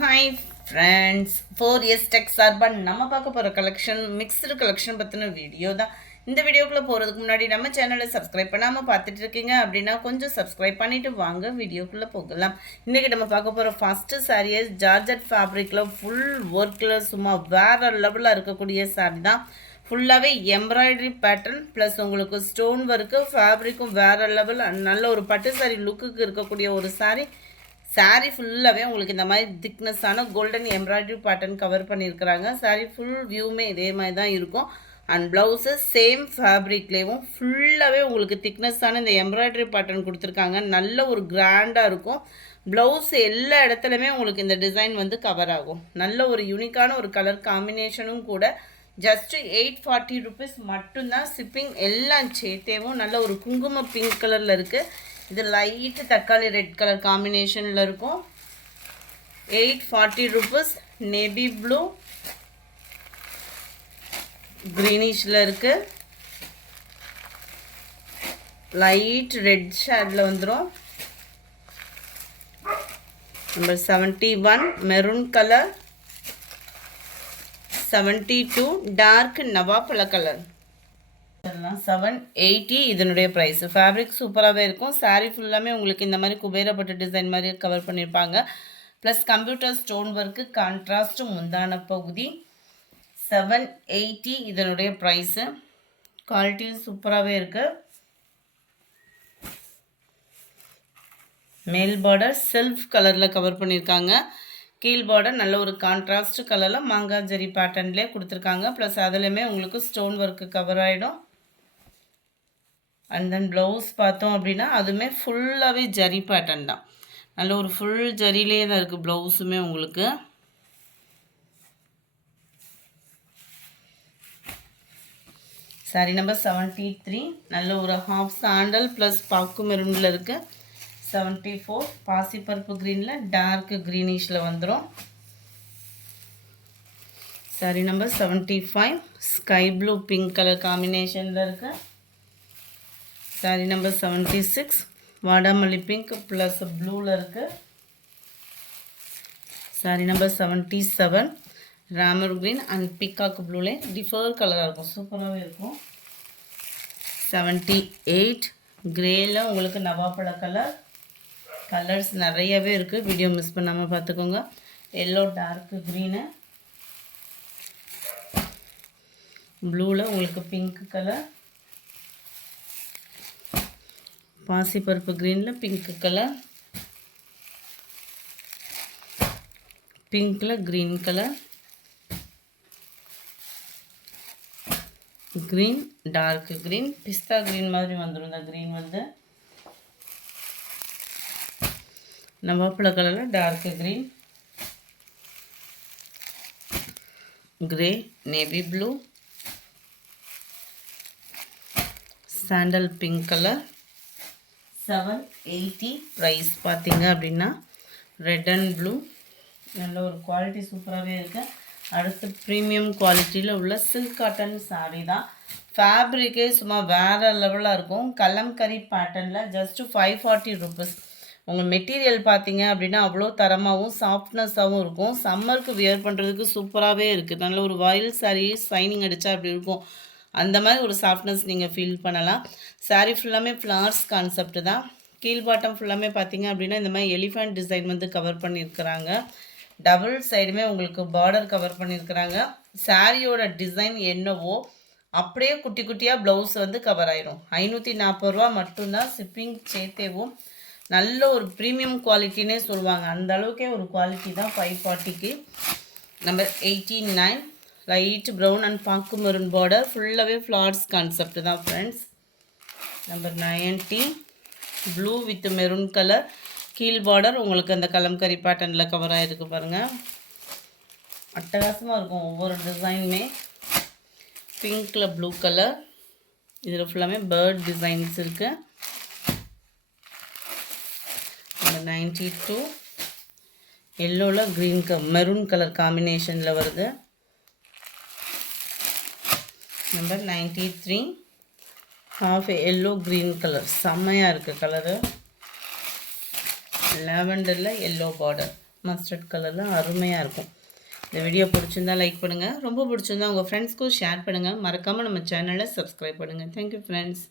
Hi friends, 4S Tech சார்பாக நம்ம பார்க்க போகிற கலெக்ஷன் மிக்ஸ்டு கலெக்ஷன் பற்றின வீடியோ தான். இந்த வீடியோக்குள்ளே போகிறதுக்கு முன்னாடி நம்ம சேனலை சப்ஸ்கிரைப் பண்ணாமல் பார்த்துட்டு இருக்கீங்க அப்படின்னா கொஞ்சம் சப்ஸ்கிரைப் பண்ணிவிட்டு வாங்க வீடியோக்குள்ளே போகலாம். இன்றைக்கி நம்ம பார்க்க போகிற ஃபஸ்ட்டு சாரீஸ் ஜார்ஜட் ஃபேப்ரிக்கில் ஃபுல் ஒர்க்கில் சும்மா வேறு லெவலில் இருக்கக்கூடிய சாரீ தான். ஃபுல்லாகவே எம்ப்ராய்டரி பேட்டர்ன் ப்ளஸ் உங்களுக்கு ஸ்டோன் ஒர்க்கு, ஃபேப்ரிக்கும் வேறு லெவல், நல்ல ஒரு பட்டு சாரீ லுக்குக்கு இருக்கக்கூடிய ஒரு சாரீ. சாரீ ஃபுல்லாகவே உங்களுக்கு இந்த மாதிரி திக்னஸான கோல்டன் எம்ப்ராய்டரி பேட்டர்ன் கவர் பண்ணியிருக்கிறாங்க. சாரீ ஃபுல் வியூமே இதே மாதிரி தான் இருக்கும். அண்ட் ப்ளவுஸு சேம் ஃபேப்ரிக்லேயும் ஃபுல்லாகவே உங்களுக்கு திக்னஸான இந்த எம்ப்ராய்டரி பேட்டர்ன் கொடுத்துருக்காங்க. நல்ல ஒரு கிராண்டாக இருக்கும். ப்ளவுஸ் எல்லா இடத்துலையுமே உங்களுக்கு இந்த டிசைன் வந்து கவர் ஆகும். நல்ல ஒரு யூனிக்கான ஒரு கலர் காம்பினேஷனும் கூட. ஜஸ்ட்டு 840 ருபீஸ் மட்டும்தான். ஷிப்பிங் எல்லாம் சேர்த்தேவும் நல்ல ஒரு குங்கும பிங்க் கலரில் இருக்குது. இது லைட்டு தக்காளி ரெட் கலர் காம்பினேஷனில் இருக்கும். 840 ருபீஸ். நேவி ப்ளூ க்ரீனிஷில் இருக்குது. லைட் ரெட் ஷேடில் வந்துடும். Number 71 maroon colour. 72 டார்க் நவாப்பழ கலர். 780 இதனுடைய ப்ரைஸ். ஃபேப்ரிக் சூப்பராகவே இருக்கும். சாரீ ஃபுல்லாமே உங்களுக்கு இந்த மாதிரி குபேரப்பட்டு டிசைன் மாதிரி கவர் பண்ணியிருப்பாங்க. Plus computer stone work, contrast முந்தான பகுதி. 780 இதனுடைய ப்ரைஸு. குவாலிட்டியும் சூப்பராகவே இருக்குது. மேல் பார்டர் செல்ஃப் கலரில் கவர் பண்ணியிருக்காங்க. கீழ் பார்டர் நல்ல ஒரு கான்ட்ராஸ்ட் கலரில் மாங்காய் ஜரி பேட்டர்ன்லேயே கொடுத்துருக்காங்க. ப்ளஸ் அதுலேயுமே உங்களுக்கு ஸ்டோன் ஒர்க்கு கவர் ஆகிடும். அண்ட் தென் ப்ளவுஸ் பார்த்தோம் அப்படின்னா அதுவுமே ஃபுல்லாகவே ஜரி பேட்டர்ன் தான். நல்ல ஒரு ஃபுல் ஜரிலே தான் இருக்குது ப்ளவுஸுமே உங்களுக்கு. சாரி நம்பர் 73 நல்ல ஒரு ஹாஃப் சாண்டல் ப்ளஸ் பாக்கு மெரூனில் இருக்குது. 74 பாசிப்பருப்பு க்ரீனில் டார்க் க்ரீனிஷில் வந்துடும். Sorry number 75 sky blue pink colour காம்பினேஷனில் இருக்குது. சாரி நம்பர் 76 வாடாமல்லி பிங்க் ப்ளஸ் ப்ளூவில் இருக்குது. Sari number 77 Ramar green and peacock ப்ளூலே டிஃபர் கலராக இருக்கும். சூப்பராகவே இருக்கும். 78 க்ரேயில் உங்களுக்கு நவாப்பழ கலர். கலர்ஸ் நிறையவே இருக்குது. வீடியோ மிஸ் பண்ணாமல் பார்த்துக்கோங்க. எல்லோ டார்க் க்ரீனு, ப்ளூவில் உங்களுக்கு பிங்க் கலர், பாசிப்பருப்பு க்ரீனில் பிங்க் கலர், பிங்க்கில் green colour, green dark green, பிஸ்தா க்ரீன் மாதிரி வந்துடும். இந்த க்ரீன் வந்து நவாப்பழ கலரில் dark green, grey, navy blue, sandal pink colour. 780 price பார்த்தீங்க அப்படின்னா ரெட் அண்ட் ப்ளூ. நல்ல ஒரு குவாலிட்டி சூப்பராகவே இருக்குது. அடுத்து ப்ரீமியம் குவாலிட்டியில் உள்ள சில்க் காட்டன் சாரீ தான். ஃபேப்ரிக்கே சும்மா வேறு லெவலாக இருக்கும். கலம்கரி பேட்டர்னில் ஜஸ்ட்டு 540 ருபீஸ். உங்கள் மெட்டீரியல் பார்த்தீங்க அப்படின்னா அவ்வளோ தரமாகவும் சாஃப்ட்னஸாகவும் இருக்கும். சம்மருக்கு வியர் பண்ணுறதுக்கு சூப்பராகவே இருக்குது. நல்ல ஒரு வாயில் சாரீ ஷைனிங் அடித்தா அப்படி இருக்கும். அந்த மாதிரி ஒரு சாஃப்ட்னஸ் நீங்கள் ஃபீல் பண்ணலாம். சாரீ ஃபுல்லாமே ஃப்ளார்ஸ் கான்செப்ட் தான். கீழ் பாட்டம் ஃபுல்லாமே பார்த்தீங்க அப்படின்னா இந்த மாதிரி எலிஃபண்ட் டிசைன் வந்து கவர் பண்ணியிருக்கிறாங்க. டபுள் சைடுமே உங்களுக்கு பார்டர் கவர் பண்ணியிருக்கிறாங்க. சாரியோட டிசைன் என்னவோ அப்படியே குட்டி குட்டியாக ப்ளவுஸ் வந்து கவர் ஆயிடும். 540 ரூபா மட்டும்தான். ஷிப்பிங் சேர்த்தேவும் நல்ல ஒரு ப்ரீமியம் குவாலிட்டினே சொல்லுவாங்க. அந்த அளவுக்கே ஒரு குவாலிட்டி தான் 540க்கு. நம்பர் 89 லைட் ப்ரௌன் அண்ட் பாக்கு மெரூன் பார்டர். ஃபுல்லாகவே ஃப்ளார்ஸ் கான்செப்ட் தான் friends. Number 90 blue with maroon colour. கீழ் பார்டர் உங்களுக்கு அந்த கலம்கரி பேட்டர்னில் கவர் ஆகிருக்கு பாருங்கள். அட்டகாசமாக இருக்கும் ஒவ்வொரு டிசைனுமே. பிங்க்கில் ப்ளூ கலர். இதில் ஃபுல்லாமே பேர்ட் டிசைன்ஸ் இருக்குது. நம்பர் 92 எல்லோவில் க்ரீன் மெரூன் கலர் காம்பினேஷனில் வருது. Number 93 half yellow green colour. செம்மையாக இருக்குது கலரு. லாவெண்டரில் எல்லோ பார்டர். மஸ்டர்ட் கலரில் அருமையாக இருக்கும். இந்த வீடியோ பிடிச்சிருந்தா லைக் பண்ணுங்கள், ரொம்ப பிடிச்சிருந்தா உங்கள் ஃப்ரெண்ட்ஸ்க்கும் ஷேர் பண்ணுங்கள். மறக்காமல் நம்ம சேனலை சப்ஸ்கிரைப் பண்ணுங்கள். Thank you friends.